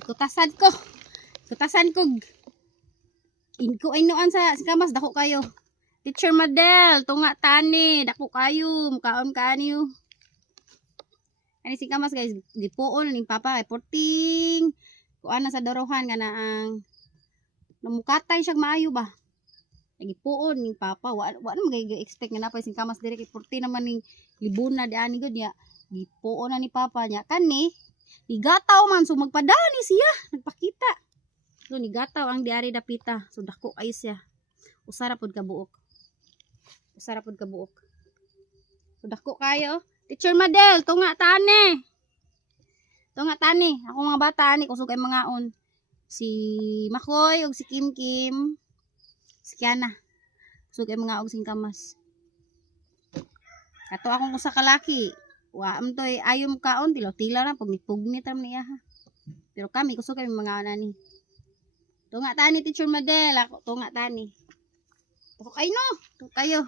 Kutasan ko. Kutasan ko. Inko ay noan sa sikamas dako kayo. Teacher Madel, tunga tani, dako kayo, mukaon kaaniyo. Ani sikamas guys, dipuon ni papa kay porting. Kuan na sa darohan kana ang namukatay siya maayo ba. Nagipuon ni papa, wa na mag-expect nga napay singkamas dire kay porti naman ning libuna di ani gud niya. Gipuon na ni papa niya kani. Nigataw man so magpadani siya, nagpakita. So nigataw ang diari dapita. So dako ay siya. Usara pod ka buok. Usara pod ka buok. So dako kayo. Teacher Madel, tunga tani. Tunga tani. Ako mga bata ani kusog kay mangaon. Si Makoy ug si Kim Kim. Si Kiana. Kusog kay mga og singkamas. Kato akong usa ka laki. Wa am toy ayom kaon tila na pagmipugni tam niya ha. Pero kami kusog kay mga nani. Tunga tani Teacher Madel, ako tunga tani. Tuko kayo no. Tuko kayo.